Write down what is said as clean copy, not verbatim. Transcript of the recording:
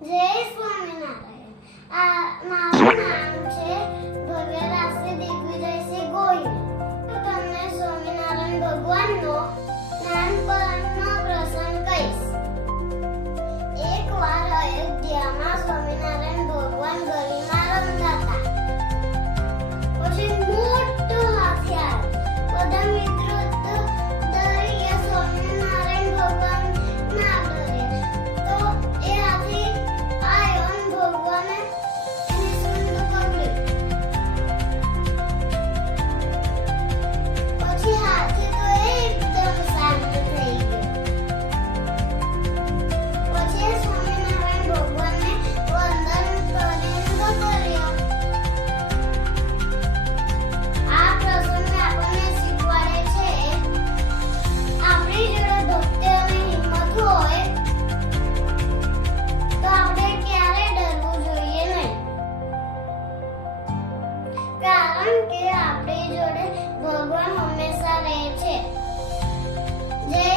જય સ્વામિનારાયણ. મારું નામ છે ભવ્યરાજસિંહ દિગ્વિજયસિંહ ગોહિલ. હું તમને સ્વામિનારાયણ ભગવાનનો નાનપણનો પ્રસંગ કહીશ. એકવાર અયોધ્યામાં સ્વામિનારાયણ ભગવાન ગલીમાં રમતા હતા. પછી મોટો હાથી આવ્યો. બધા મિત્રો તો ડરી ગયા. સ્વામિનારાયણ ભગવાન ના ડરે તો એ હાથી આવ્યો અને ભગવાને એની સૂંઢ પકડી. પછી હાથી તો એકદમ શાંત થઈ ગયો. પછી સ્વામિનારાયણ ભગવાનને વંદન કરીને જતો રહ્યો. આ પ્રસંગ આપણને શીખવાડે છે આપણી જોડે ભક્તિ અને હિંમત હોય તો આપણે ક્યારેય ડરવું જોઈએ નહીં, કારણ કે આપણી જોડે ભગવાન હંમેશા રહે છે. જય